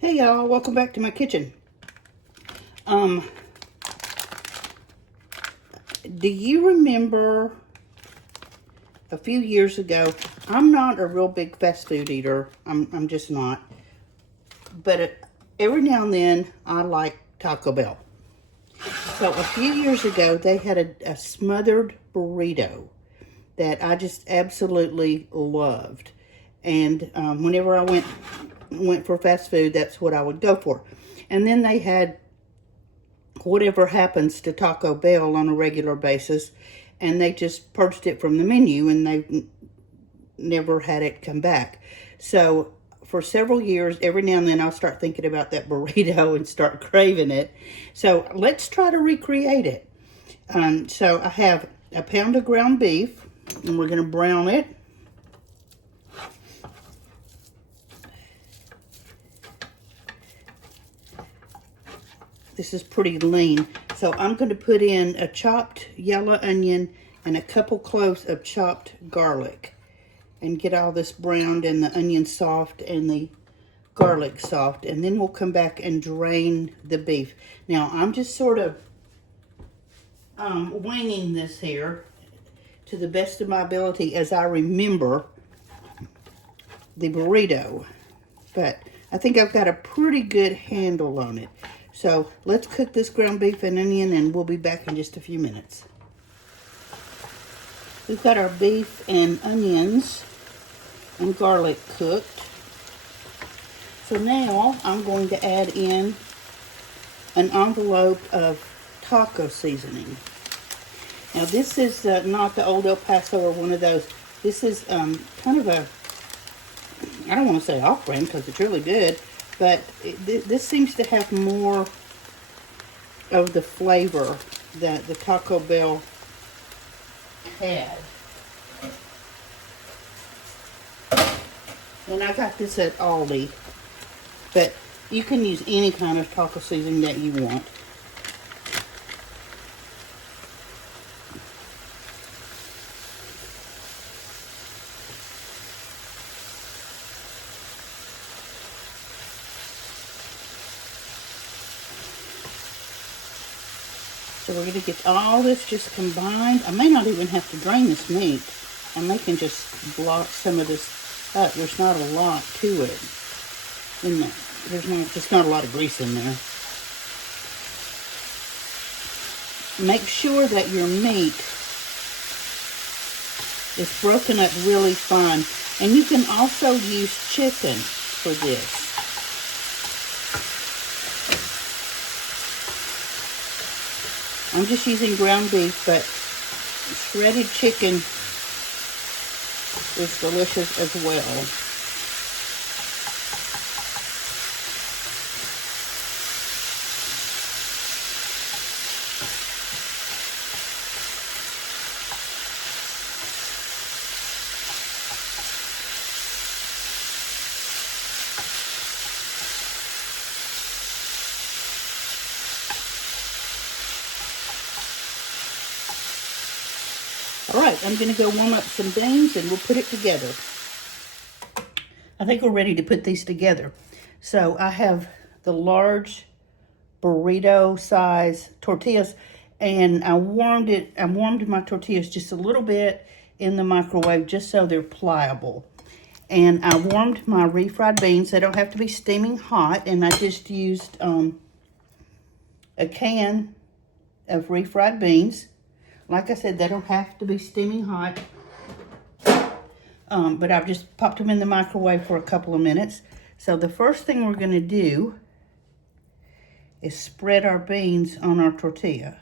Hey y'all, welcome back to my kitchen. Do you remember a few years ago, I'm not a real big fast food eater, I'm just not, but every now and then I like Taco Bell. So a few years ago, they had a smothered burrito that I just absolutely loved. And whenever I went for fast food, that's what I would go for. And then they had whatever happens to Taco Bell on a regular basis, and they just purged it from the menu, and they never had it come back. So for several years, every now and then I'll start thinking about that burrito and start craving it. So let's try to recreate it. So I have a pound of ground beef, and we're going to brown it. This is pretty lean, so I'm going to put in a chopped yellow onion and a couple cloves of chopped garlic and get all this browned and the onion soft and the garlic soft, and then we'll come back and drain the beef. Now I'm just sort of winging this here to the best of my ability as I remember the burrito, but I think I've got a pretty good handle on it. So let's cook this ground beef and onion, and we'll be back in just a few minutes. We've got our beef and onions and garlic cooked. So now I'm going to add in an envelope of taco seasoning. Now this is not the old El Paso or one of those. This is kind of a, I don't want to say off-brand because it's really good, but this seems to have more of the flavor that the Taco Bell had. And I got this at Aldi, but you can use any kind of taco seasoning that you want. So we're going to get all this just combined. I may not even have to drain this meat. I may can just block some of this up. There's not a lot to it. There's just not a lot of grease in there. Make sure that your meat is broken up really fine. And you can also use chicken for this. I'm just using ground beef, but shredded chicken is delicious as well. All right, I'm going to go warm up some beans and we'll put it together. I think we're ready to put these together. So I have the large burrito size tortillas, and I warmed my tortillas just a little bit in the microwave just so they're pliable. And I warmed my refried beans. They don't have to be steaming hot, and I just used a can of refried beans. Like I said, they don't have to be steaming hot, but I've just popped them in the microwave for a couple of minutes. So the first thing we're going to do is spread our beans on our tortilla.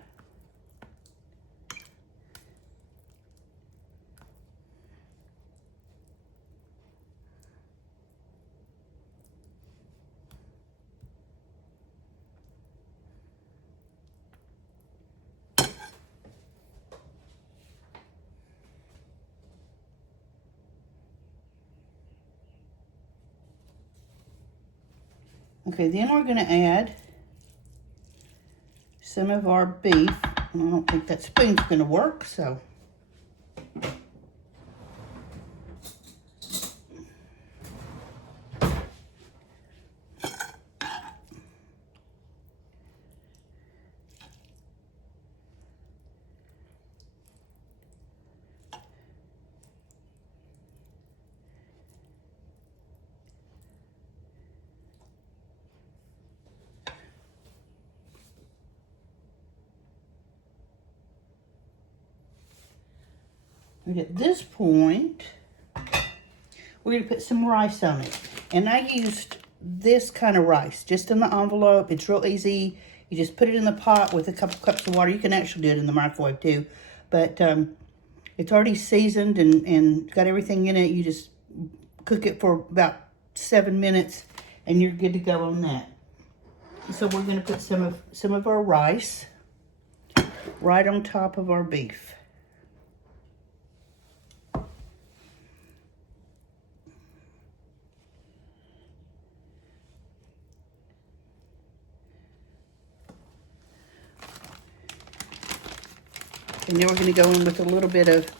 Okay, then we're going to add some of our beef. And I don't think that spoon's going to work, so. And at this point, we're going to put some rice on it. And I used this kind of rice, just in the envelope. It's real easy. You just put it in the pot with a couple cups of water. You can actually do it in the microwave too. But it's already seasoned and got everything in it. You just cook it for about 7 minutes and you're good to go on that. So we're going to put some of our rice right on top of our beef. And then we're going to go in with a little bit of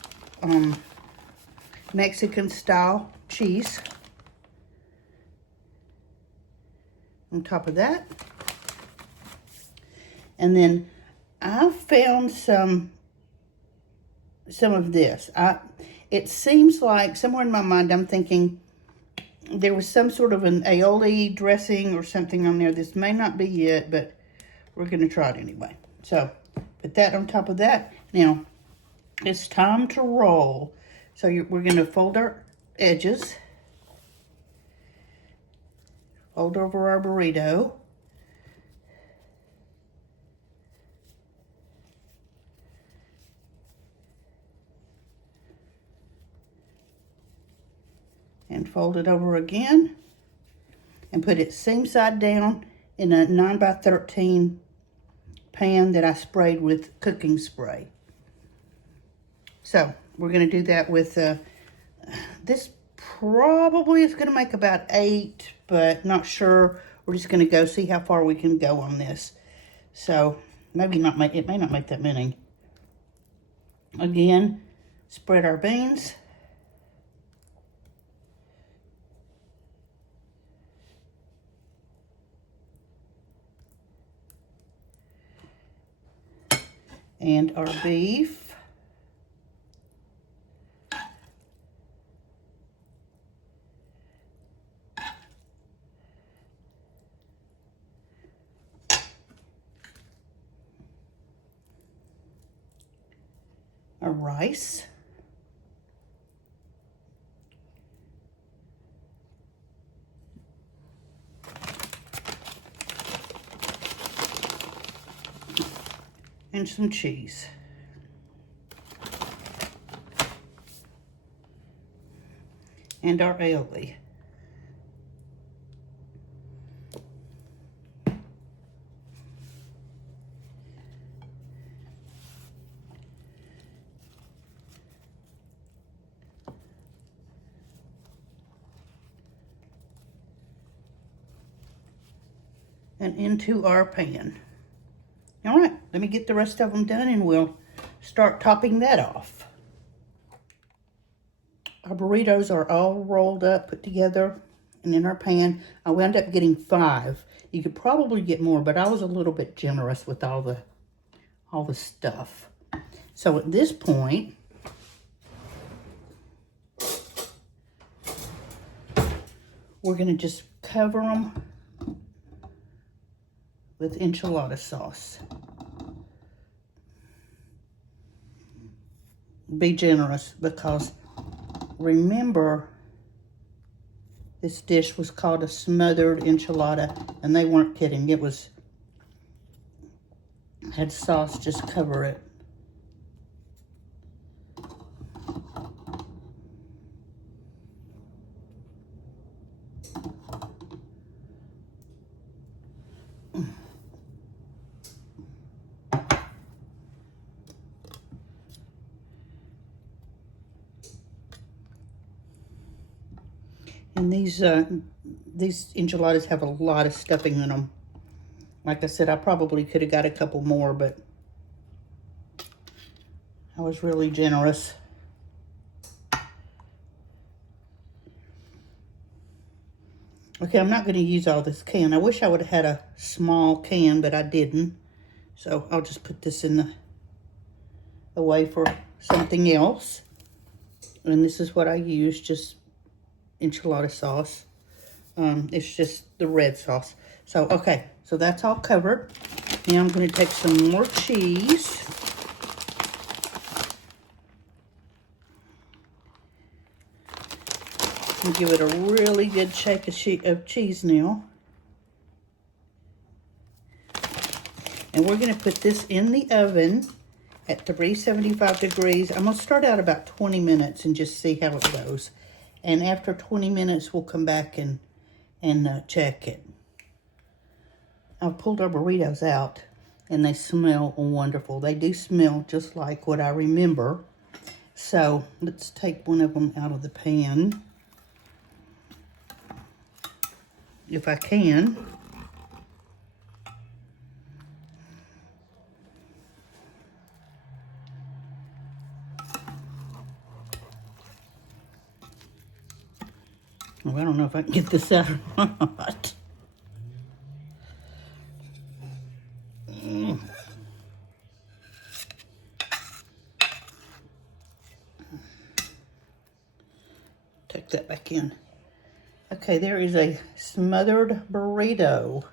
Mexican style cheese on top of that. And then I found some of this. It seems like somewhere in my mind I'm thinking there was some sort of an aioli dressing or something on there. This may not be it, but we're going to try it anyway. So put that on top of that. Now, it's time to roll. So we're going to fold our edges. Fold over our burrito. And fold it over again. And put it same side down in a 9x13 pan that I sprayed with cooking spray. So we're going to do that with, this probably is going to make about 8, but not sure. We're just going to go see how far we can go on this. So maybe not make, it may not make that many. Again, spread our beans. And our beef. Our rice. And some cheese. And our aioli. And into our pan. All right, let me get the rest of them done and we'll start topping that off. Our burritos are all rolled up, put together, and in our pan. I wound up getting 5. You could probably get more, but I was a little bit generous with all the stuff. So at this point, we're going to just cover them with enchilada sauce. Be generous because remember this dish was called a smothered enchilada and they weren't kidding. It was had sauce just cover it. And these enchiladas have a lot of stuffing in them. Like I said, I probably could have got a couple more, but I was really generous. Okay, I'm not going to use all this can. I wish I would have had a small can, but I didn't. So I'll just put this in the away for something else. And this is what I use, just enchilada sauce. It's just the red sauce. So, okay, so that's all covered. Now I'm going to take some more cheese. And give it a really good shake of cheese now. And we're going to put this in the oven at 375 degrees. I'm going to start out about 20 minutes and just see how it goes. And after 20 minutes, we'll come back and check it. I've pulled our burritos out, and they smell wonderful. They do smell just like what I remember. So let's take one of them out of the pan, if I can. Well, I don't know if I can get this out or not. Take that back in. Okay, there is a smothered burrito.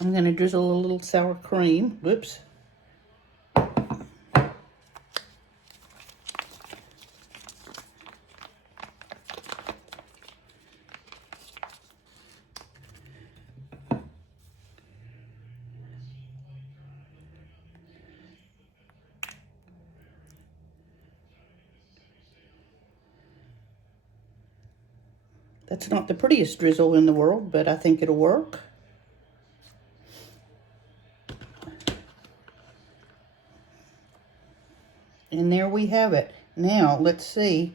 I'm going to drizzle a little sour cream. Whoops. That's not the prettiest drizzle in the world, but I think it'll work. And there we have it. Now, let's see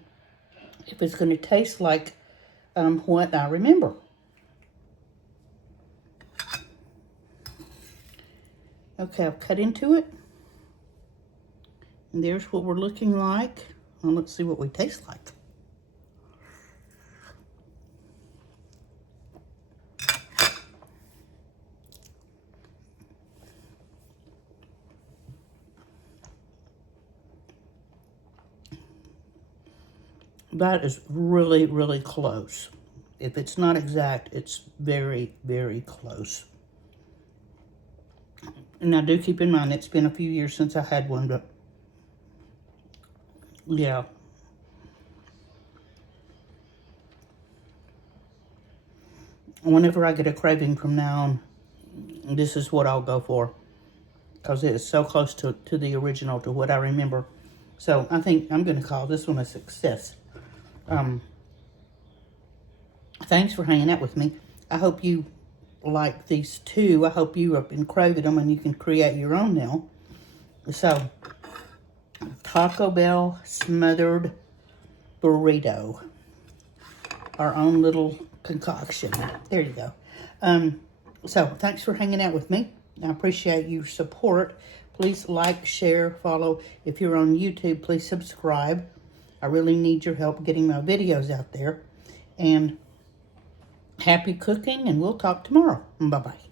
if it's going to taste like what I remember. Okay, I've cut into it. And there's what we're looking like. Well, let's see what we taste like. That is really, really close. If it's not exact, it's very, very close. And I do keep in mind, it's been a few years since I had one, but yeah. Whenever I get a craving from now on, this is what I'll go for. Because it is so close to the original, to what I remember. So I think I'm going to call this one a success. Thanks for hanging out with me. I hope you like these two. I hope you have been craving them and you can create your own now. So, Taco Bell smothered burrito. Our own little concoction. There you go. So, thanks for hanging out with me. I appreciate your support. Please like, share, follow. If you're on YouTube, please subscribe. I really need your help getting my videos out there. And happy cooking, and we'll talk tomorrow. Bye-bye.